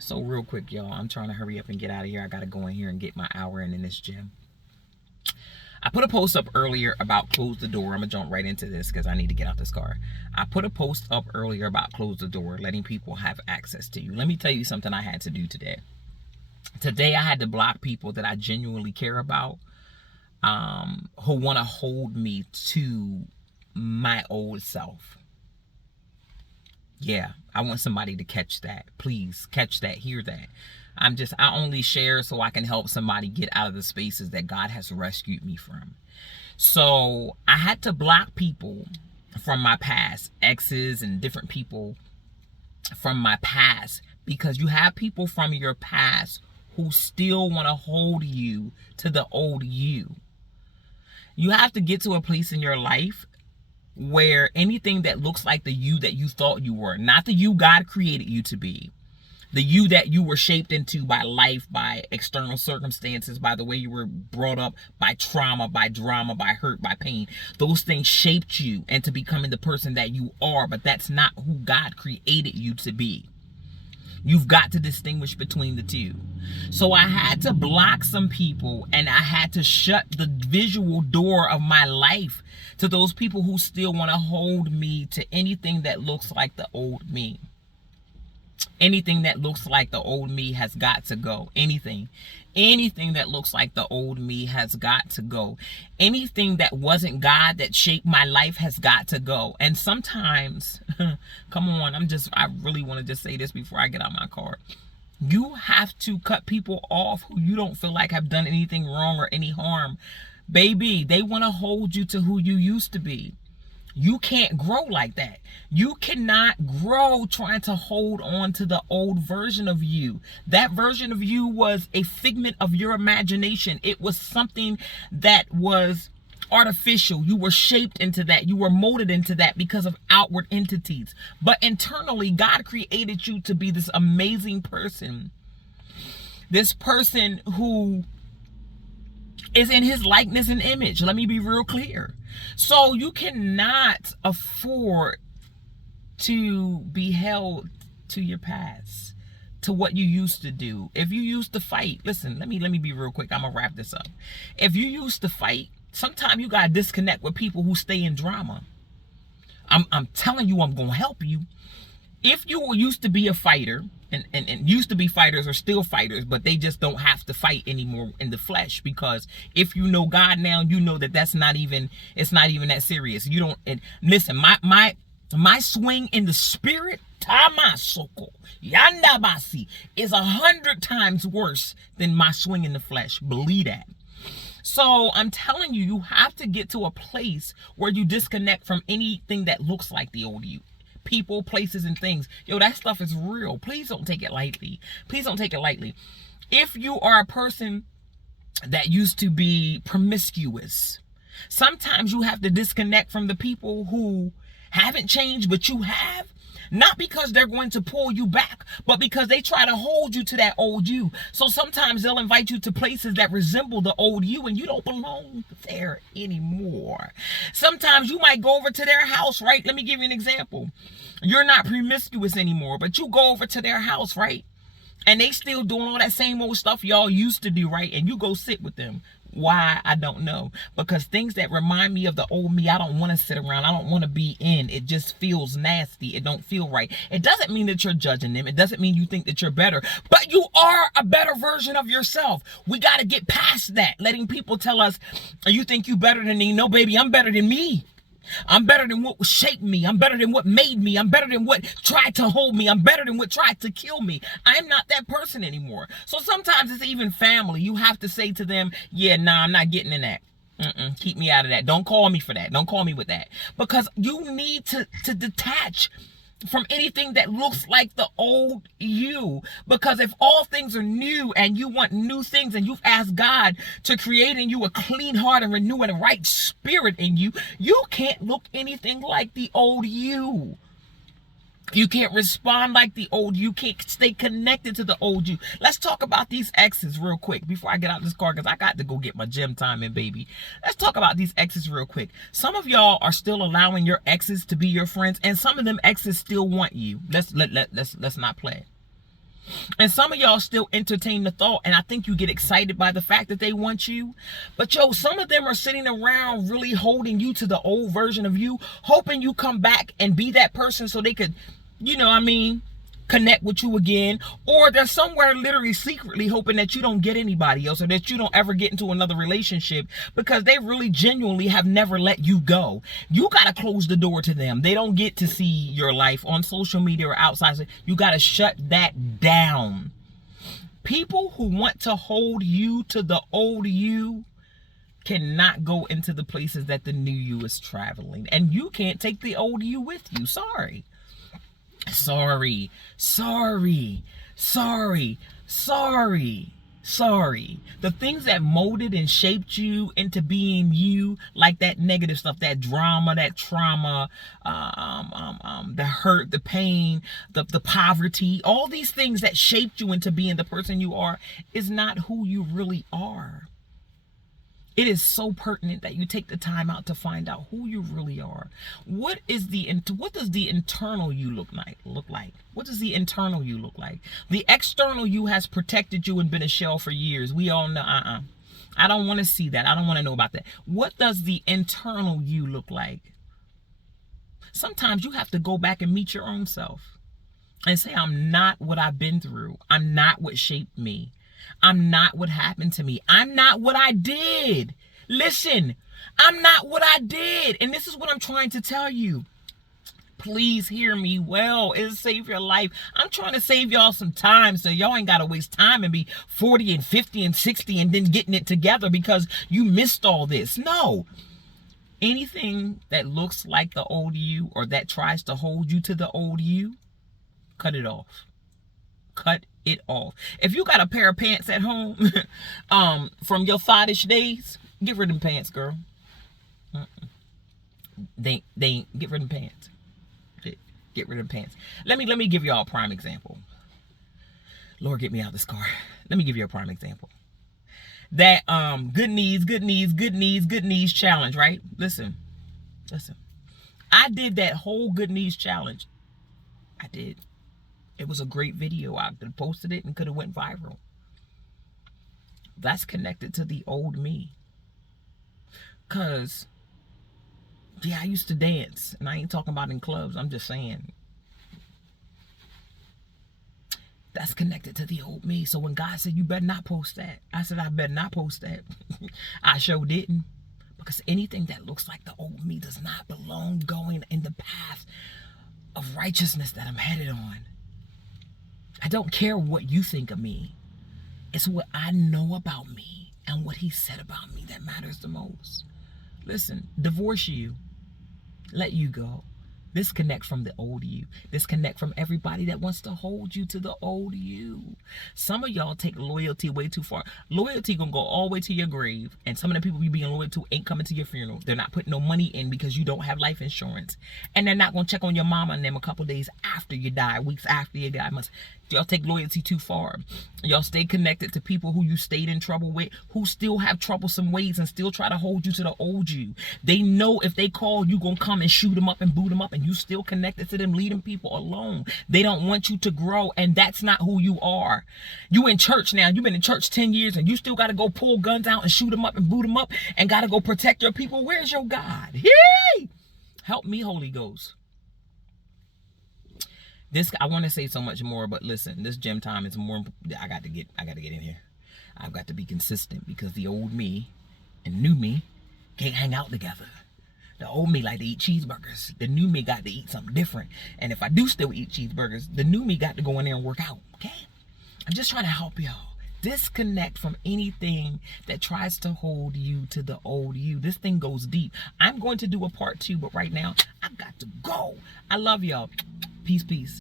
So real quick, y'all, I'm trying to hurry up and get out of here. I gotta go in here and get my hour in this gym. I put a post up earlier about close the door. I'm gonna jump right into this because I need to get out this car. I put a post up earlier about close the door, letting people have access to you. Let me tell you something I had to do today. Today I had to block people that I genuinely care about, who want to hold me to my old self. Yeah, I want somebody to catch that. Please catch that, hear that. I only share so I can help somebody get out of the spaces that God has rescued me from. So I had to block people from my past, exes and different people from my past, because you have people from your past who still want to hold you to the old you. You have to get to a place in your life where anything that looks like the you that you thought you were, not the you God created you to be, the you that you were shaped into by life, by external circumstances, by the way you were brought up, by trauma, by drama, by hurt, by pain. Those things shaped you into becoming the person that you are, but that's not who God created you to be. You've got to distinguish between the two. So I had to block some people, and I had to shut the visual door of my life to those people who still want to hold me to anything that looks like the old me. Anything that looks like the old me has got to go. Anything that looks like the old me has got to go. Anything that wasn't God that shaped my life has got to go. And sometimes, come on, I really want to just say this before I get out my car. You have to cut people off who you don't feel like have done anything wrong or any harm. Baby, they want to hold you to who you used to be. You can't grow like that. You cannot grow trying to hold on to the old version of you. That version of you was a figment of your imagination. It was something that was artificial. You were shaped into that. You were molded into that because of outward entities. But internally, God created you to be this amazing person. This person who is in his likeness and image. Let me be real clear. So you cannot afford to be held to your past, to what you used to do. If you used to fight, listen, let me be real quick. I'm gonna wrap this up. If you used to fight, sometimes you gotta disconnect with people who stay in drama. I'm telling you, I'm gonna help you. If you used to be a fighter, and used to be fighters are still fighters, but they just don't have to fight anymore in the flesh, because if you know God now, you know that it's not even that serious. You don't, and listen, my swing in the spirit, Tamasoko, Yandabasi, is 100 times worse than my swing in the flesh. Believe that. So I'm telling you, you have to get to a place where you disconnect from anything that looks like the old you. People, places, and things. Yo, that stuff is real. Please don't take it lightly. Please don't take it lightly. If you are a person that used to be promiscuous, sometimes you have to disconnect from the people who haven't changed, but you have. Not because they're going to pull you back, but because they try to hold you to that old you. So sometimes they'll invite you to places that resemble the old you, and you don't belong there anymore. Sometimes you might go over to their house, right? Let me give you an example. You're not promiscuous anymore, but you go over to their house, right? And they still doing all that same old stuff y'all used to do, right? And you go sit with them. Why? I don't know. Because things that remind me of the old me, I don't want to sit around. I don't want to be in. It just feels nasty. It don't feel right. It doesn't mean that you're judging them. It doesn't mean you think that you're better. But you are a better version of yourself. We got to get past that. Letting people tell us, you think you better than me. No, baby, I'm better than me. I'm better than what shaped me. I'm better than what made me. I'm better than what tried to hold me. I'm better than what tried to kill me. I'm not that person anymore. So sometimes it's even family. You have to say to them, yeah, nah, I'm not getting in that. Keep me out of that. Don't call me for that. Don't call me with that. Because you need to detach from anything that looks like the old you. Because if all things are new and you want new things, and you've asked God to create in you a clean heart and renew a right spirit in you, you can't look anything like the old you. You can't respond like the old you. Can't stay connected to the old you. Let's talk about these exes real quick before I get out this car, because I got to go get my gym time in, baby. Let's talk about these exes real quick. Some of y'all are still allowing your exes to be your friends, and some of them exes still want you. Let's not play. And some of y'all still entertain the thought, and I think you get excited by the fact that they want you. But yo, some of them are sitting around really holding you to the old version of you, hoping you come back and be that person so they could, you know what I mean, connect with you again. Or they're somewhere literally secretly hoping that you don't get anybody else, or that you don't ever get into another relationship, because they really genuinely have never let you go. You got to close the door to them. They don't get to see your life on social media or outside. You got to shut that down. People who want to hold you to the old you cannot go into the places that the new you is traveling. And you can't take the old you with you. Sorry. Sorry. The things that molded and shaped you into being you, like that negative stuff, that drama, that trauma, the hurt, the pain, the poverty, all these things that shaped you into being the person you are, is not who you really are. It is so pertinent that you take the time out to find out who you really are. What does the internal you look like? What does the internal you look like? The external you has protected you and been a shell for years. We all know, I don't want to see that. I don't want to know about that. What does the internal you look like? Sometimes you have to go back and meet your own self and say, I'm not what I've been through. I'm not what shaped me. I'm not what happened to me. I'm not what I did. Listen, I'm not what I did. And this is what I'm trying to tell you. Please hear me well. It'll save your life. I'm trying to save y'all some time so y'all ain't got to waste time and be 40 and 50 and 60 and then getting it together because you missed all this. No. Anything that looks like the old you or that tries to hold you to the old you, cut it off. Cut it off. If you got a pair of pants at home from your thottish days, get rid of them pants, girl. They ain't, get rid of them pants. Get rid of them pants. Let me give y'all a prime example. Lord, get me out of this car. Let me give you a prime example. That good knees challenge, right? Listen. I did that whole good knees challenge. I did. It was a great video. I could have posted it and could have went viral. That's connected to the old me. Because, yeah, I used to dance. And I ain't talking about in clubs. I'm just saying. That's connected to the old me. So when God said, you better not post that, I said, I better not post that. I sure didn't. Because anything that looks like the old me does not belong going in the path of righteousness that I'm headed on. I don't care what you think of me. It's what I know about me and what he said about me that matters the most. Listen, divorce you. Let you go. Disconnect from the old you. Disconnect from everybody that wants to hold you to the old you. Some of y'all take loyalty way too far. Loyalty gonna go all the way to your grave. And some of the people you being loyal to ain't coming to your funeral. They're not putting no money in because you don't have life insurance. And they're not gonna check on your mama and them a couple days after you die, weeks after you die. Y'all take loyalty too far. Y'all stay connected to people who you stayed in trouble with, who still have troublesome ways and still try to hold you to the old you. They know if they call, you gonna come and shoot them up and boot them up, and you still connected to them, leading people alone. They don't want you to grow, and that's not who you are. You in church now. You've been in church 10 years, and you still got to go pull guns out and shoot them up and boot them up and got to go protect your people. Where's your God? Yay! Help me, Holy Ghost. I want to say so much more, but listen, this gym time is more. I got to get in here. I've got to be consistent because the old me and new me can't hang out together. The old me like to eat cheeseburgers. The new me got to eat something different. And if I do still eat cheeseburgers, the new me got to go in there and work out. Okay? I'm just trying to help y'all. Disconnect from anything that tries to hold you to the old you. This thing goes deep. I'm going to do a part 2, but right now, I've got to go. I love y'all. Peace, peace.